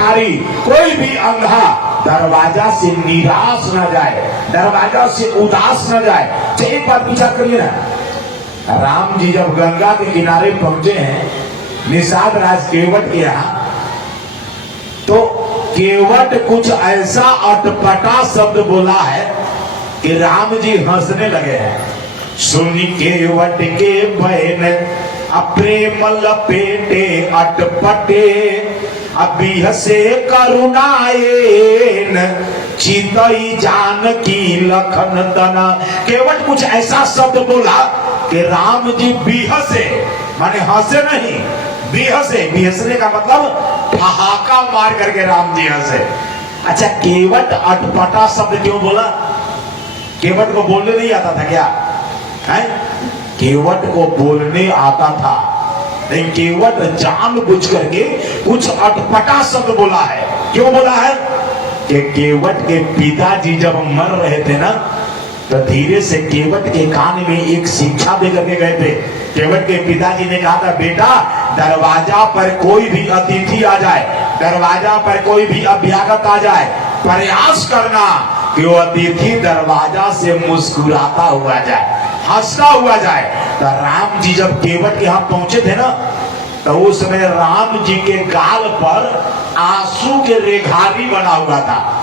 भिखारी, कोई भी अंधा दरवाजा से निराश न जाए, दरवाजा से उदास न जाए। तो एक बात विचार करिए ना, राम जी जब गंगा के किनारे पहुंचे हैं निषाद राज केवट के यहाँ, तो केवट कुछ ऐसा अटपटा शब्द बोला है कि राम जी हंसने लगे हैं। सुनी केवट के बहन अप्रेम लपेटे अटपटे, अभी हसे करुणाएन चितई जानकी लखन तना। केवट कुछ ऐसा शब्द बोला कि राम जी बिहसे, माने हंसे नहीं, बिहसे। बिहसने का मतलब ठहाका मार करके राम जी हंसे। अच्छा, केवट अटपटा शब्द क्यों बोला? केवट को बोलने नहीं आता था क्या? है? केवट को बोलने आता था, लेकिन केवट जानबूझ करके कुछ अटपटा शब्द बोला है। क्यों बोला है? कि केवट के पिताजी जब मर रहे थे ना, तो धीरे से केवट के कान में एक शिक्षा दे करके गए थे। केवट के पिताजी ने कहा था, बेटा दरवाजा पर कोई भी अतिथि आ जाए, दरवाजा पर कोई भी अभ्यागत आ जाए, प्रयास करना कि वो अतिथि दरवाजा से मुस्कुराता हुआ जाए, हंसता हुआ जाए। तो राम जी जब केवट के यहाँ पहुंचे थे ना, तो उस समय राम जी के गाल पर आंसू के रेखारी बना हुआ था।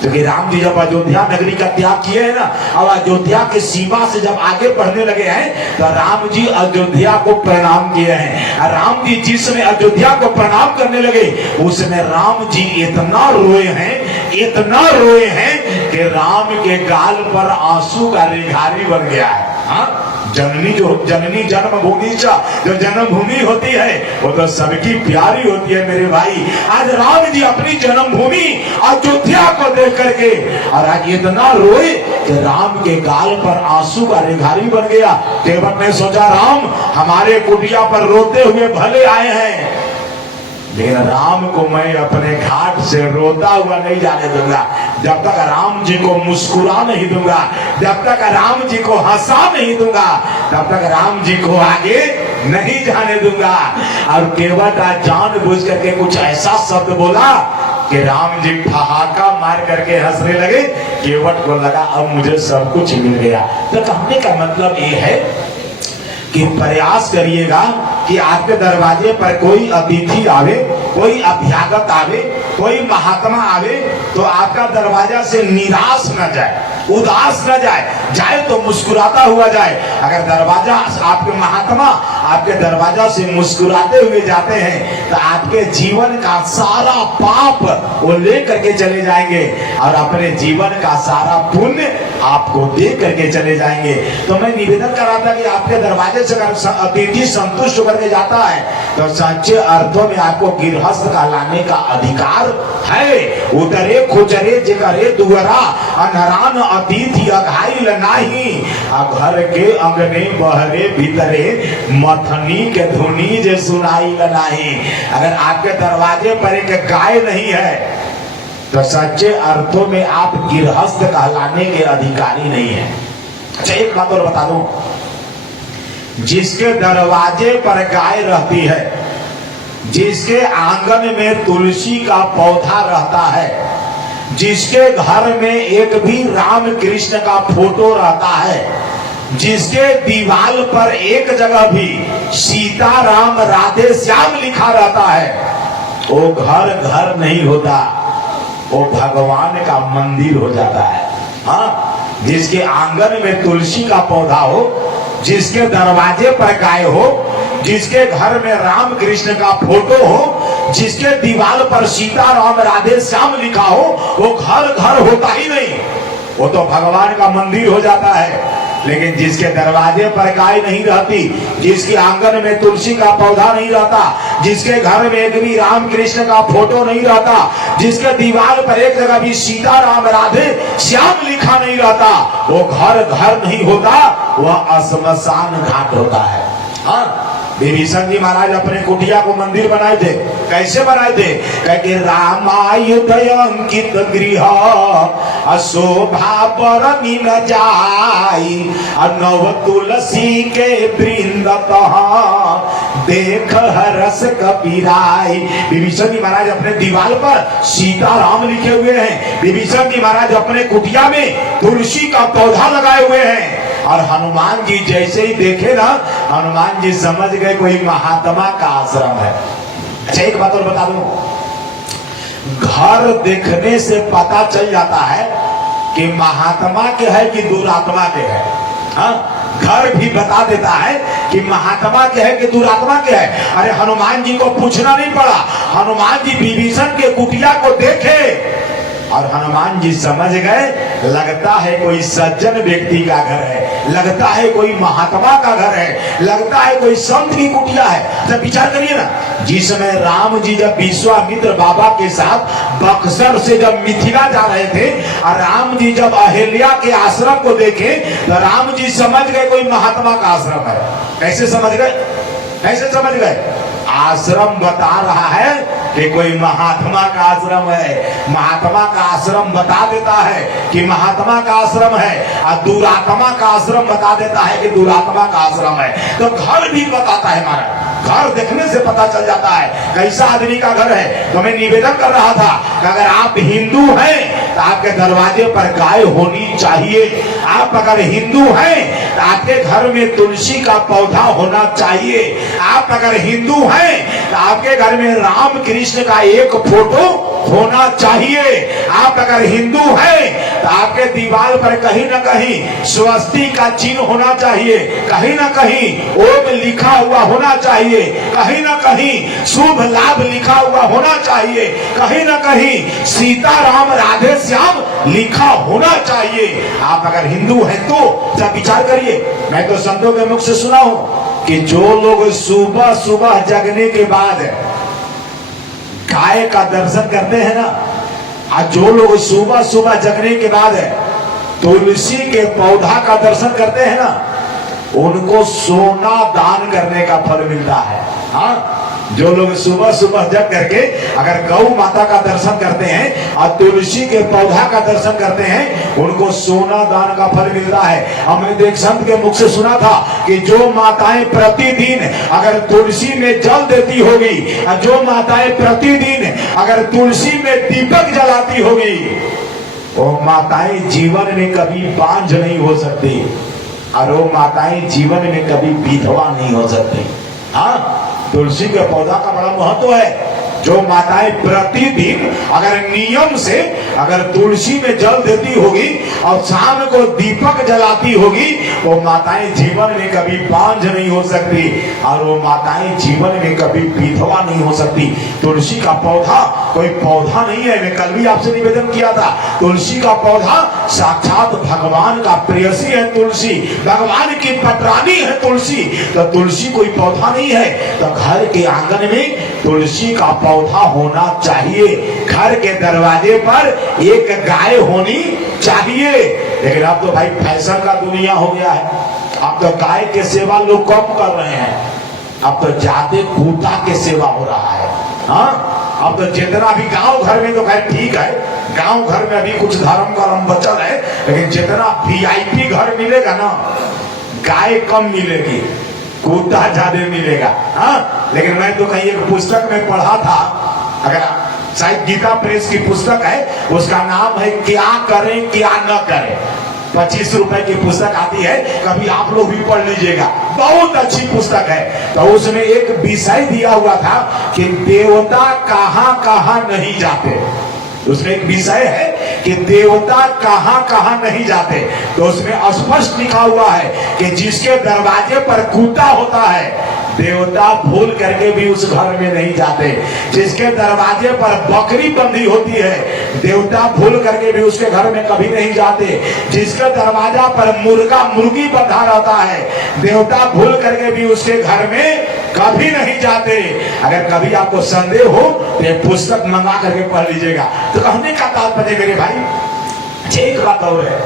क्योंकि राम जी जब अयोध्या नगरी का त्याग किए हैं ना, और अयोध्या के सीमा से जब आगे बढ़ने लगे हैं, तो राम जी अयोध्या को प्रणाम किए हैं। राम जी जिस समय अयोध्या को प्रणाम करने लगे, उस समय राम जी इतना रोए हैं, इतना रोए हैं कि राम के गाल पर आंसू का रेखारी बन गया है। हाँ, जननी जन्मभूमि जो जन्मभूमि होती है वो तो सबकी प्यारी होती है मेरे भाई। आज राम जी अपनी जन्मभूमि अयोध्या को देख करके और आज इतना रोए कि राम के गाल पर आंसू का रेखारी बन गया। केवट ने सोचा राम हमारे कुटिया पर रोते हुए भले आए हैं, लेकिन राम को मैं अपने घाट से रोता हुआ नहीं जाने दूंगा। जब तक राम जी को मुस्कुरा नहीं दूंगा, जब तक राम जी को हंसा नहीं दूंगा, तब तक राम जी को आगे नहीं जाने दूंगा। और केवट आज जानबूझ करके कुछ ऐसा शब्द बोला कि राम जी ठहाका मार करके हंसने लगे। केवट को लगा अब मुझे सब कुछ मिल गया। तो कहने का मतलब ये है कि प्रयास करिएगा कि आपके दरवाजे पर कोई अतिथि आवे, कोई अभ्यागत आवे, कोई महात्मा आवे, तो आपका दरवाजा से निराश न जाए, उदास न जाए, जाए तो मुस्कुराता हुआ जाए। अगर दरवाजा आपके महात्मा आपके दरवाजा से मुस्कुराते हुए जाते हैं, तो आपके जीवन का सारा पाप वो ले करके चले जाएंगे और अपने जीवन का सारा पुण्य आपको दे करके चले जाएंगे। तो मैं निवेदन कर रहा था कि आपके दरवाजे से अगर अतिथि संतुष्ट होकर के जाता है, तो सच्चे अर्थों में आपको गृहस्थ का लाने का अधिकार है। उतरे खुचरे जिकरे दुअरा अनरान अतिथि अघाइल नाही, घर के अंगने बहरे भीतरे मथनी के धुनी जे सुनाई नाही। अगर आपके दरवाजे पर एक गाय नहीं है, तो सच्चे अर्थों में आप गृहस्थ कहलाने के अधिकारी नहीं है। अच्छा, एक बात और बता दूं, जिसके दरवाजे पर गाय रहती है, जिसके आंगन में तुलसी का पौधा रहता है, जिसके घर में एक भी राम कृष्ण का फोटो रहता है, जिसके दीवार पर एक जगह भी सीता राम राधे श्याम लिखा रहता है, वो घर घर नहीं होता, वो भगवान का मंदिर हो जाता है। हाँ, जिसके आंगन में तुलसी का पौधा हो, जिसके दरवाजे पर गाय हो, जिसके घर में राम कृष्ण का फोटो हो, जिसके दीवार पर सीता राम राधे श्याम लिखा हो, वो घर घर होता ही नहीं, वो तो भगवान का मंदिर हो जाता है। लेकिन जिसके दरवाजे पर गाय नहीं रहती, जिसके आंगन में तुलसी का पौधा नहीं रहता, जिसके घर में एक भी राम कृष्ण का फोटो नहीं रहता, जिसके दीवार पर एक जगह भी सीता राम राधे श्याम लिखा नहीं रहता, वो घर घर नहीं होता, वह श्मशान घाट होता है। हाँ, विभीषण जी महाराज अपने कुटिया को मंदिर बनाए थे। कैसे बनाए थे? कहते रामायुध अंकित गृह अशोभा बरनी न जाई, नव तुलसी के वृंद देख हरस कबीराई। विभीषण जी महाराज अपने दीवार पर सीताराम लिखे हुए हैं। विभीषण जी महाराज अपने कुटिया में तुलसी का पौधा लगाए हुए हैं। और हनुमान जी जैसे ही देखे ना, हनुमान जी समझ गए कोई महात्मा का आश्रम है। अच्छा एक बात और बता दूं, घर देखने से पता चल जाता है कि महात्मा के है कि दुरात्मा के है। हाँ, घर भी बता देता है कि महात्मा के है कि दुरात्मा के है। अरे हनुमान जी को पूछना नहीं पड़ा, हनुमान जी विभीषण के कुटिया को देखे और हनुमान जी समझ गए, लगता है कोई सज्जन व्यक्ति का घर है, लगता है कोई महात्मा का घर है, लगता है कोई संत की कुटिया है। जब विचार करिए ना, जिस समय राम जी जब विश्वामित्र बाबा के साथ बक्सर से जब मिथिला जा रहे थे और राम जी जब अहिल्या के आश्रम को देखे तो राम जी समझ गए कोई महात्मा का आश्रम है। कैसे समझ गए? कैसे समझ गए? आश्रम बता रहा है कि कोई महात्मा का आश्रम है। महात्मा का आश्रम बता देता है कि महात्मा का आश्रम है, और दुरात्मा का आश्रम बता देता है कि दुरात्मा का आश्रम है। तो घर भी बताता है हमारा, घर देखने से पता चल जाता है कैसा आदमी का घर है। तो मैं निवेदन कर रहा था कि अगर आप हिंदू हैं तो आपके दरवाजे पर गाय होनी चाहिए। आप अगर हिंदू हैं तो आपके घर में तुलसी का पौधा होना चाहिए। आप अगर हिंदू हैं तो आपके घर में राम कृष्ण का एक फोटो होना चाहिए। आप अगर हिंदू हैं तो आपके दीवार पर कहीं ना कहीं स्वस्ति का चिन्ह होना चाहिए, कहीं ना कहीं ओम लिखा हुआ होना चाहिए, कहीं ना कहीं शुभ लाभ लिखा हुआ होना चाहिए, कहीं ना कहीं सीताराम राधे श्याम लिखा होना चाहिए। आप अगर हिंदू हैं तो जब विचार करिए, मैं तो संतों के मुख से सुना हूं कि जो लोग सुबह सुबह जगने के बाद गाय का दर्शन करते हैं ना, और जो लोग सुबह सुबह जगने के बाद तुलसी के पौधा का दर्शन करते हैं ना, उनको सोना दान करने का फल मिलता है। हाँ, जो लोग सुबह सुबह जग करके अगर गौ माता का दर्शन करते हैं और तुलसी के पौधा का दर्शन करते हैं, उनको सोना दान का फल मिलता है। हमने एक संत के मुख से सुना था कि जो माताएं प्रतिदिन अगर तुलसी में जल देती होगी, जो माताएं प्रतिदिन अगर तुलसी में दीपक जलाती होगी, वो माताएं जीवन में कभी बांझ नहीं हो सकती, और वो माताएं जीवन में कभी विधवा नहीं हो सकती। हाँ, तुलसी के पौधा का बड़ा महत्व है। जो माताएं प्रतिदिन अगर नियम से अगर तुलसी में जल देती होगी और शाम को दीपक जलाती होगी, वो माताएं जीवन में कभी बांझ नहीं हो सकती, और वो माताएं जीवन में कभी विधवा नहीं हो सकती। तुलसी का पौधा कोई पौधा नहीं है। मैं कल भी आपसे निवेदन किया था, तुलसी का पौधा साक्षात भगवान का प्रेयसी है। तुलसी भगवान की पटरानी है तुलसी। तो तुलसी कोई पौधा नहीं है। तो घर के आंगन में तुलसी का पौधा होना चाहिए। घर के दरवाजे पर एक गाय होनी चाहिए। लेकिन अब तो भाई फैशन का दुनिया हो गया है। अब तो गाय के सेवा लोग कम कर रहे हैं, अब तो ज्यादा कुत्ता के सेवा हो रहा है। हाँ, अब तो जितना भी गांव घर में तो खैर ठीक है, गांव घर में अभी कुछ धर्म कर्म बचल है, लेकिन जितना वीआईपी घर मिलेगा ना, गाय कम मिलेगी, कुत्ता ज्यादा मिलेगा। हाँ, लेकिन मैं तो कहीं एक पुस्तक में पढ़ा था, अगर शायद गीता प्रेस की पुस्तक है, उसका नाम है क्या करें क्या न करें। 25 रुपए की पुस्तक आती है, कभी आप लोग भी पढ़ लीजिएगा, बहुत अच्छी पुस्तक है। तो उसमें एक विषय दिया हुआ था कि देवता कहां कहां नहीं जाते। उसमें एक विषय है कि देवता कहां कहां नहीं जाते। तो उसमें स्पष्ट लिखा हुआ है कि जिसके दरवाजे पर कुत्ता होता है, देवता भूल करके भी उस घर में नहीं जाते। जिसके दरवाजे पर बकरी बंधी होती है, देवता भूल करके भी उसके घर में कभी नहीं जाते। जिसके दरवाजा पर मुर्गा मुर्गी बंधा रहता है, देवता भूल करके भी उसके घर में कभी नहीं जाते। अगर कभी आपको संदेह हो तो ये पुस्तक मंगा करके पढ़ लीजिएगा। तो कहने का तात्पर्य मेरे भाई, एक बात और है,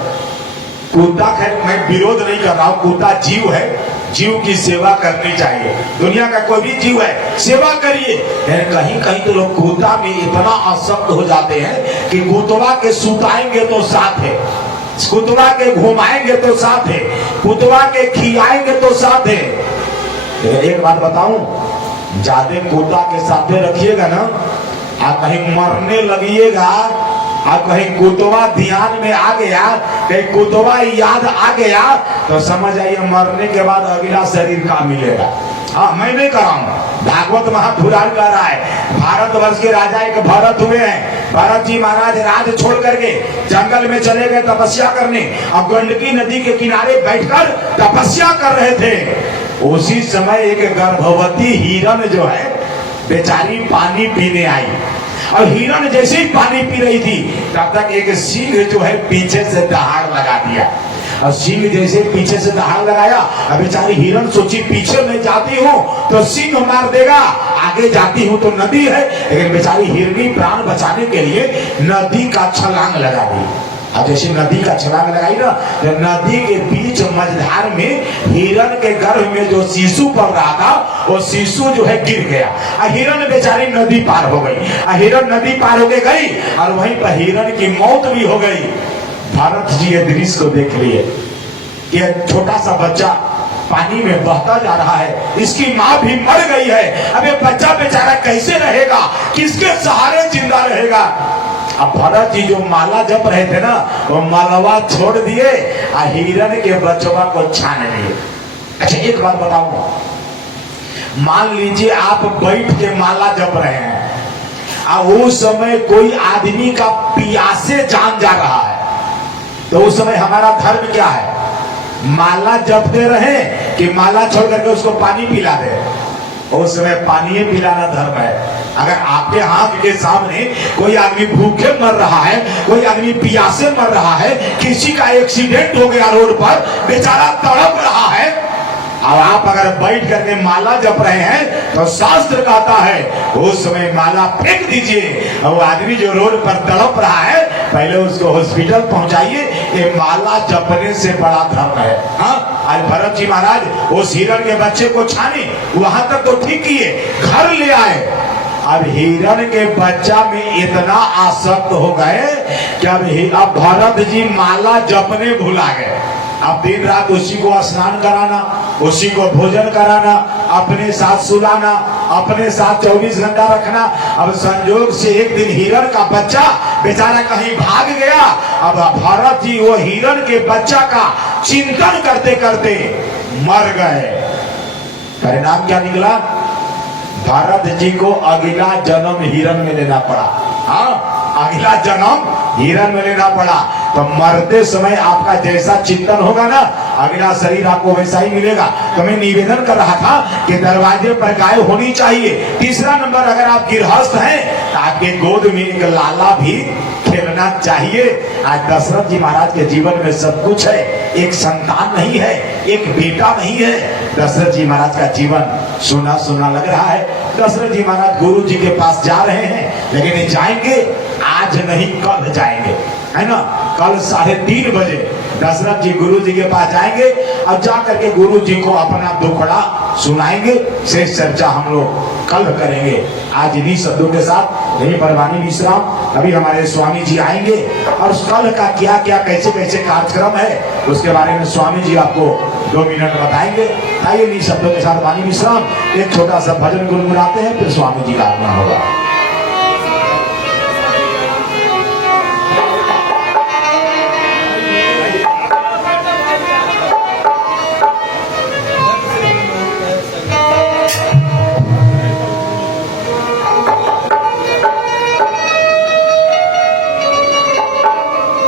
कुत्ता, खैर मैं विरोध नहीं कर रहा हूं, कुत्ता जीव है, जीव की सेवा करनी चाहिए। दुनिया का कोई भी जीव है, सेवा करिए। कहीं कहीं तो लोग कुत्ता में इतना आसक्त हो जाते हैं कि कुतवा के सुताएंगे तो साथ है, कुतवा के घुमाएंगे तो साथ है, कुतवा के खिलाएंगे तो साथ है। एक बात बताऊं, ज्यादा कोता के साथ रखिएगा ना, आप कहीं मरने लगिएगा, आप कहीं कुतवा ध्यान में आ गया, कहीं कुतवा याद आ गया, तो समझ आइए मरने के बाद अगला शरीर का मिलेगा। हाँ, मैं नहीं कराऊंगा। भागवत महापुराण कह रहा है, भारतवर्ष के राजा एक भरत हुए हैं। भरत जी महाराज राज छोड़ करके जंगल में चले गए तपस्या करने, और गंडकी नदी के किनारे बैठकर तपस्या कर रहे थे। उसी समय एक गर्भवती हिरण जो है बेचारी पानी पीने आई, और हिरण जैसे ही पानी पी रही थी तब तक एक सिंह जो है पीछे से दहाड़ लगा दिया, और सिंह जैसे पीछे से दहाड़ लगाया, अब बेचारी हिरण सोची पीछे मैं जाती हूँ तो सिंह मार देगा, आगे जाती हूँ तो नदी है, लेकिन बेचारी हिरनी प्राण बचाने के लिए नदी का छलांग लगा दी। अब जैसे नदी का छलांग लगाई ना, तो नदी के बीच मझधार में हिरण के गर्भ में जो शिशु पल रहा था, वो शिशु जो है गिर गया, और हिरण बेचारी नदी पार हो गई। हिरण नदी पार हो गई, और वहीं पर हिरण की मौत भी हो गई। भरत जी ये दृश्य को देख लिए कि छोटा सा बच्चा पानी में बहता जा रहा है, इसकी माँ भी मर गई है, अब ये बच्चा बेचारा कैसे रहेगा, किसके सहारे जिंदा रहेगा। अब भरत जी जो माला जप रहे थे ना, वो मालवा छोड़ दिए और हिरण के बचवा को छान लिए। अच्छा एक बात बताऊं, मान लीजिए आप बैठ के माला जप रहे हैं, और उस समय कोई आदमी का प्यासे जान जा रहा है, तो उस समय हमारा धर्म क्या है? माला जपते रहे कि माला छोड़ करके उसको पानी पिला दे? उस समय पानी पिलाना धर्म है। अगर आपके हाथ के सामने कोई आदमी भूखे मर रहा है, कोई आदमी प्यासे मर रहा है, किसी का एक्सीडेंट हो गया रोड पर, बेचारा तड़प रहा है, अब आप अगर बैठ करके माला जप रहे हैं तो शास्त्र कहता है उस समय माला फेंक दीजिए, और वो आदमी जो रोड पर तड़प रहा है पहले उसको हॉस्पिटल पहुंचाइए। ये माला जपने से बड़ा धर्म है। हाँ, आज भरत जी महाराज उस हिरण के बच्चे को छाने, वहां तक तो ठीक किए, घर ले आए। अब हिरण के बच्चा में इतना आसक्त हो गए कि अब भरत जी माला जपने भुला गए। अब दिन रात उसी को स्नान कराना, उसी को भोजन कराना, अपने साथ सुलाना, अपने साथ 24 घंटा रखना। अब संयोग से एक दिन हिरण का बच्चा बेचारा कहीं भाग गया। अब भरत जी वो हिरण के बच्चा का चिंतन करते करते मर गए। परिणाम क्या निकला? भरत जी को अगला जन्म हिरण में लेना पड़ा। हाँ, अगला जन्म हिरण में लेना पड़ा। तो मरते समय आपका जैसा चिंतन होगा ना, अगला शरीर आपको वैसा ही मिलेगा। तो मैं निवेदन कर रहा था कि दरवाजे पर गाय होनी चाहिए। तीसरा नंबर, अगर आप गृहस्थ हैं तो आपके गोद में एक लाला भी खेलना चाहिए। आज दशरथ जी महाराज के जीवन में सब कुछ है, एक संतान नहीं है, एक बेटा नहीं है। दशरथ जी महाराज का जीवन सुना सुना लग रहा है। दशरथ जी महाराज गुरु जी के पास जा रहे हैं, लेकिन जाएंगे आज नहीं कल जाएंगे, है ना। कल 3:30 बजे दशरथ जी गुरु जी के पास जाएंगे, अब जा करके गुरु जी को अपना दुखड़ा सुनाएंगे। शेष चर्चा हम लोग कल करेंगे। आज इन्हीं शब्दों के साथ यही परवानी विश्राम। अभी हमारे स्वामी जी आएंगे और कल का क्या क्या कैसे कैसे कार्यक्रम है उसके बारे में स्वामी जी आपको 2 मिनट बताएंगे। आइए इन्हीं शब्दों के साथ वाणी विश्राम, एक छोटा सा भजन गुनगुनाते हैं, फिर स्वामी जी का आगमन होगा।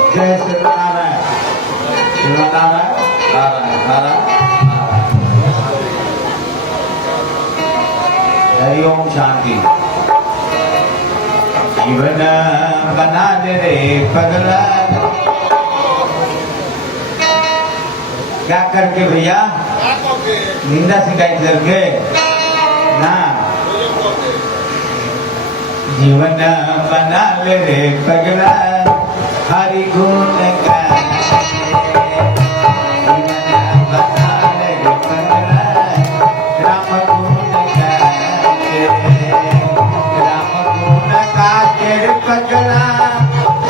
जय श्री नारायण, श्री नारायण, नारायण नारायण। हरि ओम शांति। जीवन बना दे रे पगला, क्या करके भैया? निंदा शिकायत करके ना, जीवन बना ले रे पगला, हरि गुण गाए। जीवन बना ले रे पगला, राम गुण गाए। राम गुण गाके रे पगला,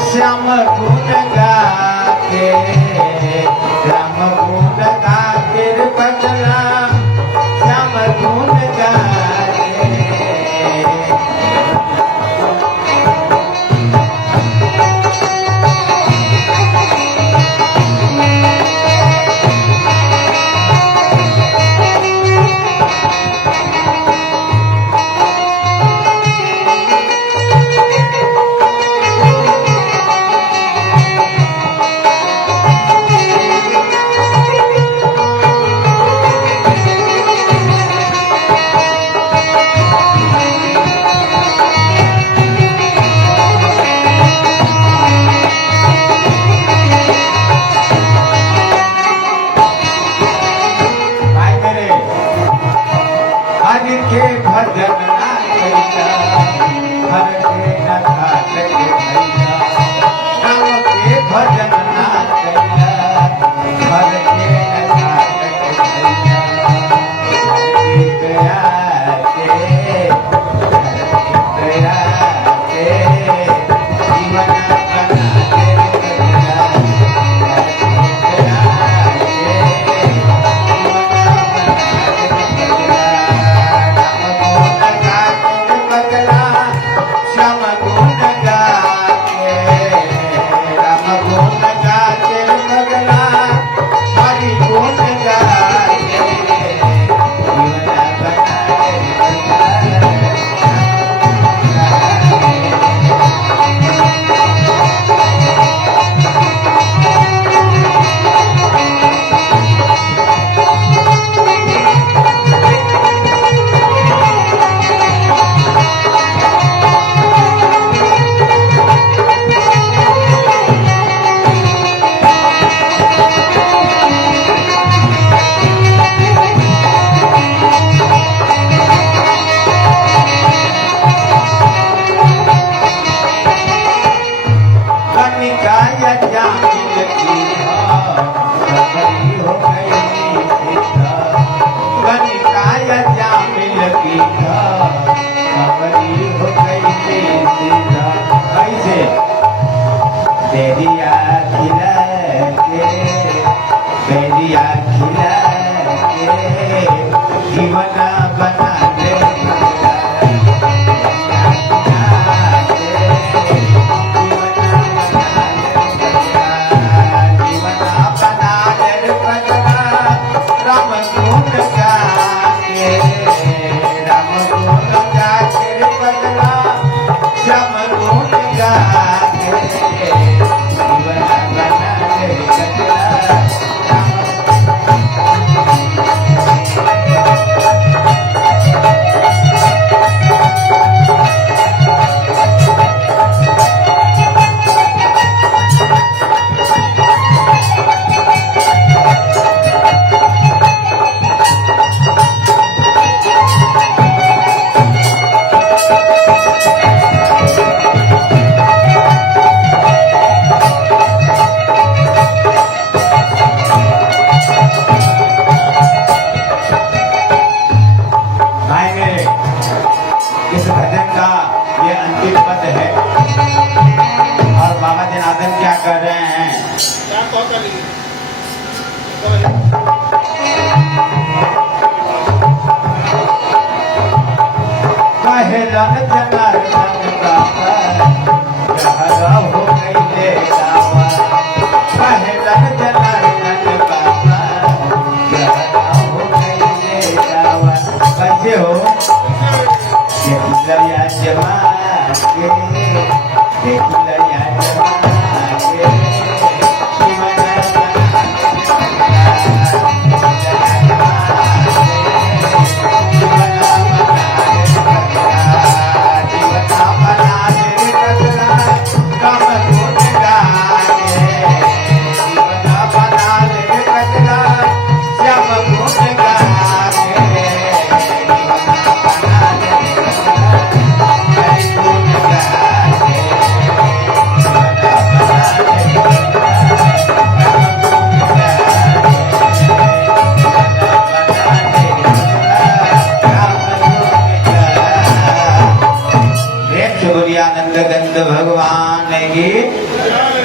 श्याम गुण गाके। राम गुण गाके रे पगला, श्याम गुण गाके।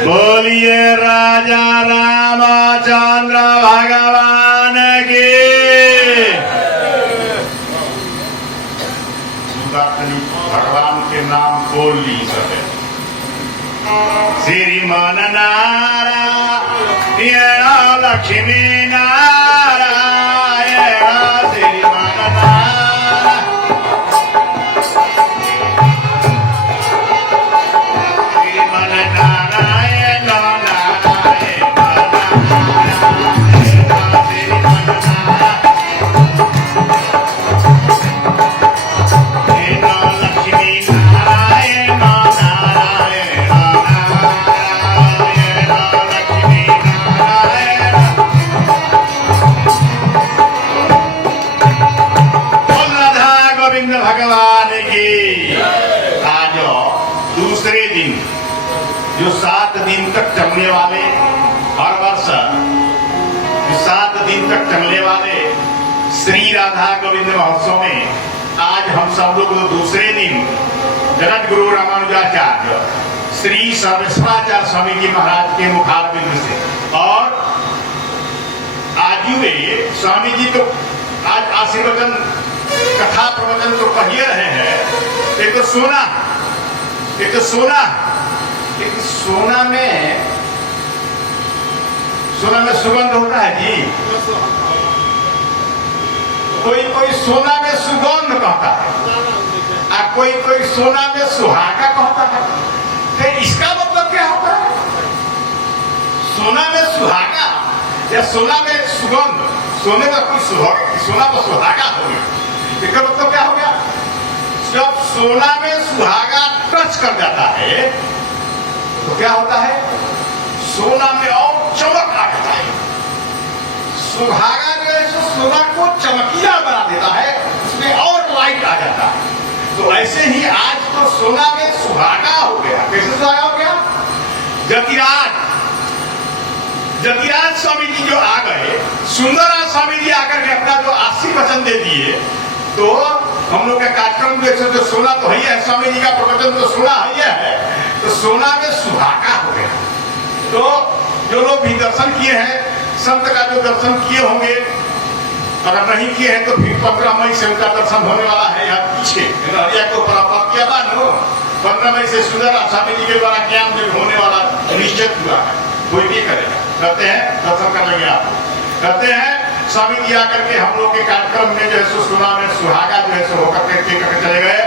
बोलिए राजा रामचंद्र भगवान की। भगवान के नाम बोल ली सके। श्रीमान नारायण लक्ष्मी नारायण श्रीमान नारायण श्रीमान नारायण भगवान की। आज दूसरे दिन जो 7 दिन तक चलने वाले, हर वर्ष जो 7 दिन तक चलने वाले श्री राधा गोविंद महोत्सव में आज हम सब लोग दूसरे दिन जगत गुरु रामानुजाचार्य श्री सर्वेश्वराचार्य स्वामी जी महाराज के मुखारबिंद से और आज वे स्वामी जी तो आज आशीर्वचन कथा प्रवचन तो कह रहे हैं। एक तो सोना, एक तो सोना, एक सोना में सुगंध होता है जी। कोई कोई सोना में सुगंध कहता है और कोई कोई सोना में सुहागा कहता है। तो इसका मतलब क्या होता है? सोना में सुहागा या सोना में सुगंध, सोने का कोई सोना का सुहागा हो गया। इसका मतलब क्या हो गया? जब सोना में सुहागा टच कर जाता है तो क्या होता है? सोना में और चमक आ जाता है। सुहागा जो है सोना को चमकीला बना देता है, उसमें और लाइट आ जाता है। तो ऐसे ही आज तो सोना में सुहागा हो गया। कैसे सुहागा हो गया? जतिराज स्वामी जी जो आ गए, सुंदरराज स्वामी जी आकर के अपना जो आशीर्वचन दे दिए, तो हम लोग का कार्यक्रम जैसे जो सोना तो है, स्वामी जी का प्रवचन तो सोना है, तो सोना में सुहागा हो गया। तो जो लोग भी दर्शन किए हैं, संत का जो दर्शन किए होंगे, अगर नहीं किए हैं तो फिर 15 मई से उनका दर्शन होने वाला है। यहाँ पीछे को किया 15 मई से सुंदरराज स्वामी जी के द्वारा ज्ञान होने वाला निश्चित हुआ है। कोई भी करेगा, कहते हैं दर्शन कर लेंगे आप। कहते हैं स्वामी जी आकर के हम लोग के कार्यक्रम में जो है सोना में सुहागा जो है होकर के चले गए।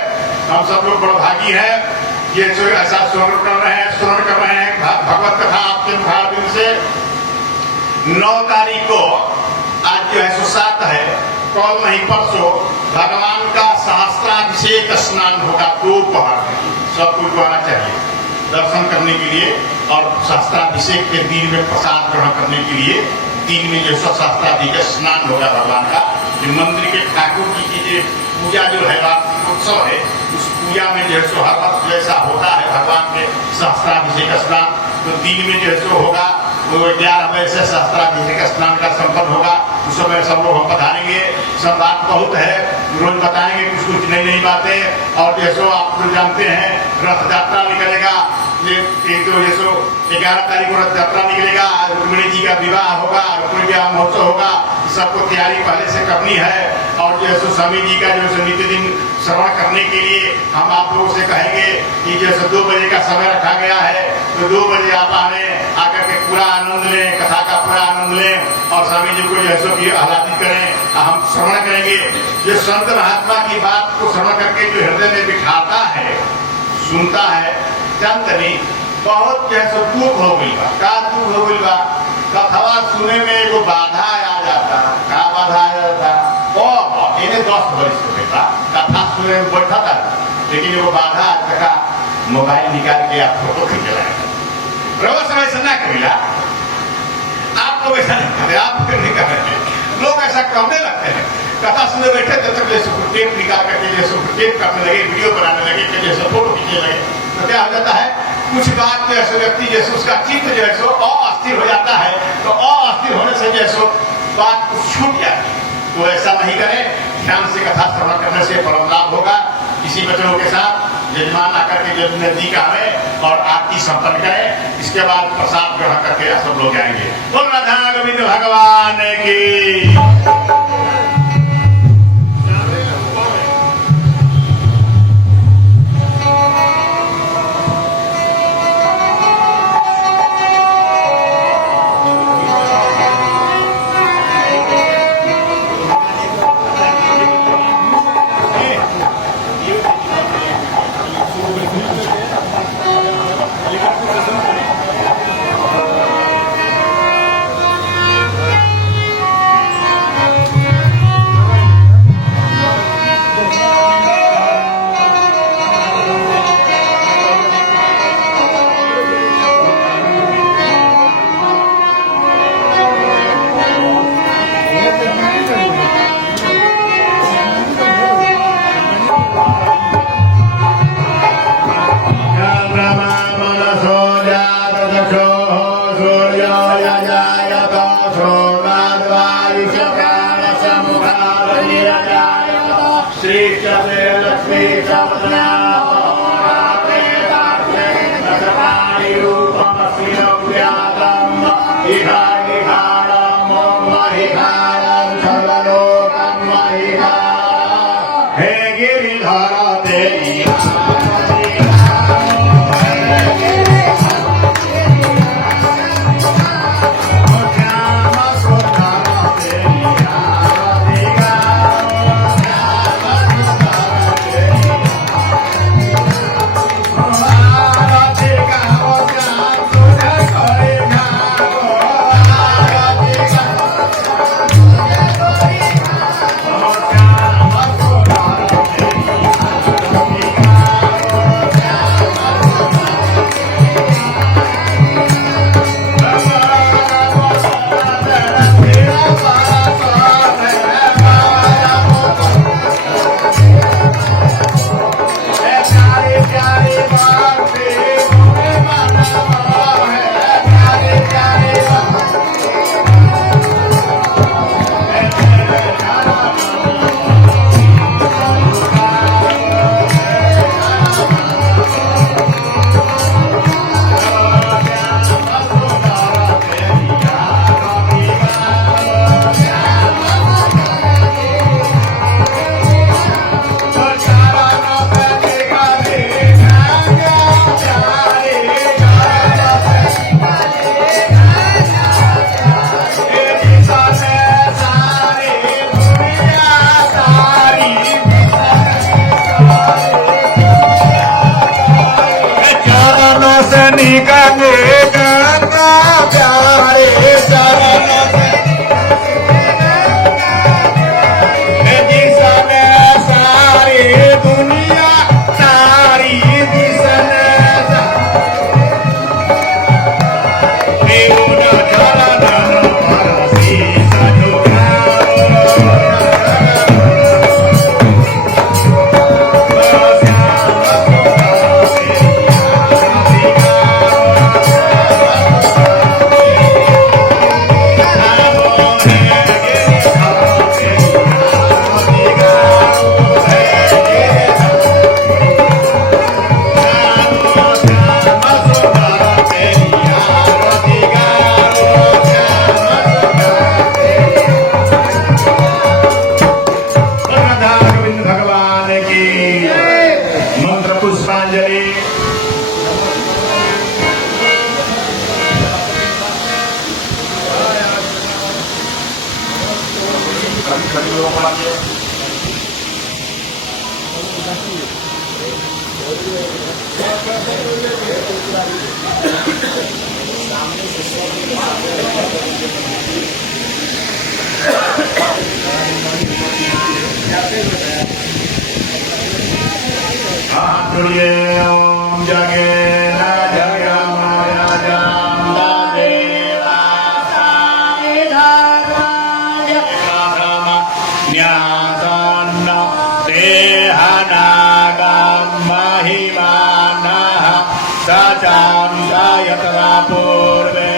हम सब लोग बड़भागी हैं। ये जो ऐसा स्मरण कर रहे हैं भगवत कथा आपके मुखारबिंद से। 9 तारीख को आज जो है सो 7 है, कल नहीं परसों भगवान का सहस्त्राभिषेक स्नान होगा दोपहर में। सब कुछ आना चाहिए दर्शन करने के लिए और सहस्त्राभिषेक के दिन में प्रसाद ग्रहण करने के लिए। दिन में जो सहस्त्राभिषेक स्नान होगा भगवान का, जो मंदिर के ठाकुर जी की जो पूजा जो है उत्सव है, उस पूजा में जो है सो हर वक्त जैसा होता है भगवान के सहस्त्राभिषेक स्नान, तो दिन में जो है सो होगा वो 11 बजे से सहस्त्राभिषेक स्नान का संपन्न होगा। उस समय सब लोग हम पधारेंगे। सब बात बहुत है, रोज बताएंगे कुछ कुछ नई नई बातें। और जैसो आप लोग जानते हैं रथ यात्रा निकलेगा, ये 11 तारीख को रथ यात्रा निकलेगा, रुक्मिणी जी का विवाह होगा, रुक्मिणी विवाह महोत्सव होगा। सबको तैयारी पहले से करनी है। और जैसे स्वामी जी का जो नित्य दिन श्रवण करने के लिए हम आप लोगों से कहेंगे कि जैसे 2 बजे का समय रखा गया है, तो 2 बजे आप आकर के पूरा आनंद लें, कथा का पूरा आनंद लें और स्वामी जी को जैसो भी आह्लादित करें। हम श्रवण करेंगे। जो संत महात्मा की बात को श्रवण करके जो हृदय में बिठाता है, सुनता है, चंद नहीं बहुत जैसे दुख हो गई बा। का दुख हो गई बा? कथवा सुने में एगो बाधा आ जाता। का बाधा आ जाता? इन्हें 10 वर्ष हो गया कथा सुने में बैठा था, लेकिन वो बाधा तका मोबाइल निकाल के आप फोटो खींच लाए। समय ऐसा ना करेगा, आप लोग ऐसा नहीं करते, आप फिर नहीं कर रहे। लोग ऐसा करने लगते हैं। कथा सुने बैठे तब तक जैसे टेप निकाल करके जैसे टेप करने लगे, वीडियो बनाने लगे, जैसे फोटो खींचने लगे, तो क्या हो जाता है कुछ बात में ऐसे व्यक्ति जैसे उसका चित्त जो है सो अस्थिर हो जाता है। तो अस्थिर होने से जैसे बात कुछ छूट जाती है। तो ऐसा नहीं करें, ध्यान से कथा श्रवण करने से परम लाभ होगा। इसी वचनों के साथ यजमान आकर के जब नजदीक आवे और आरती संपन्न करें, इसके बाद प्रसाद ग्रहण करके सब लोग जाएंगे। बोल राधा गोविंद भगवान की। निकले गंगा प्यारे चरण से जिसने सारी दुनिया सारी जिसने ओम जगे यतरा पूर्वे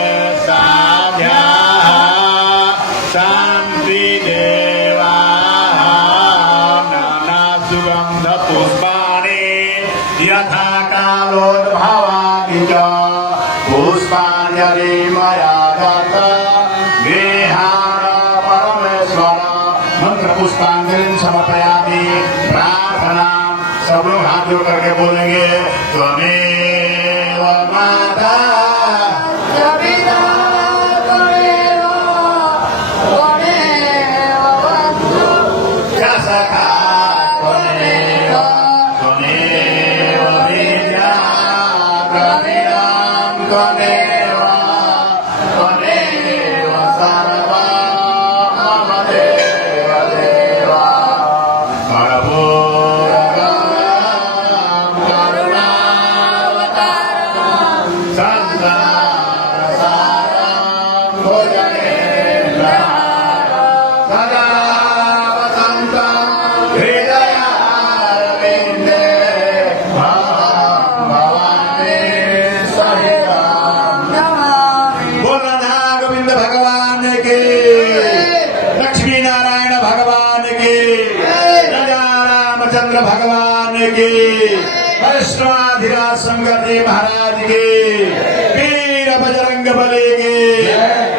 साध्या शांति देवा नाना सुगंध पुष्पाणि यथा कालोद्भवानि च पुष्पाञ्जलि मया दत्त विहार परमेश्वर मंत्र पुष्पांजलि समर्पयामि। प्रार्थना सब लोग हाथ जोड़ करके बोलेंगे त्वमेव माता भगवान के वैष्णवाधिराज शंकर जी महाराज के वीर बजरंग बली के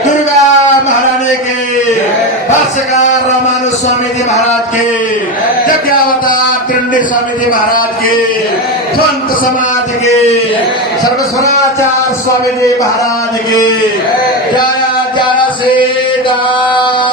दुर्गा महारानी के भाष्यकार रामानुज स्वामी जी महाराज के यज्ञावतार त्रिंडी स्वामी जी महाराज के संत समाज के सर्वेश्वराचार्य स्वामी जी महाराज के जय जय श्री राम।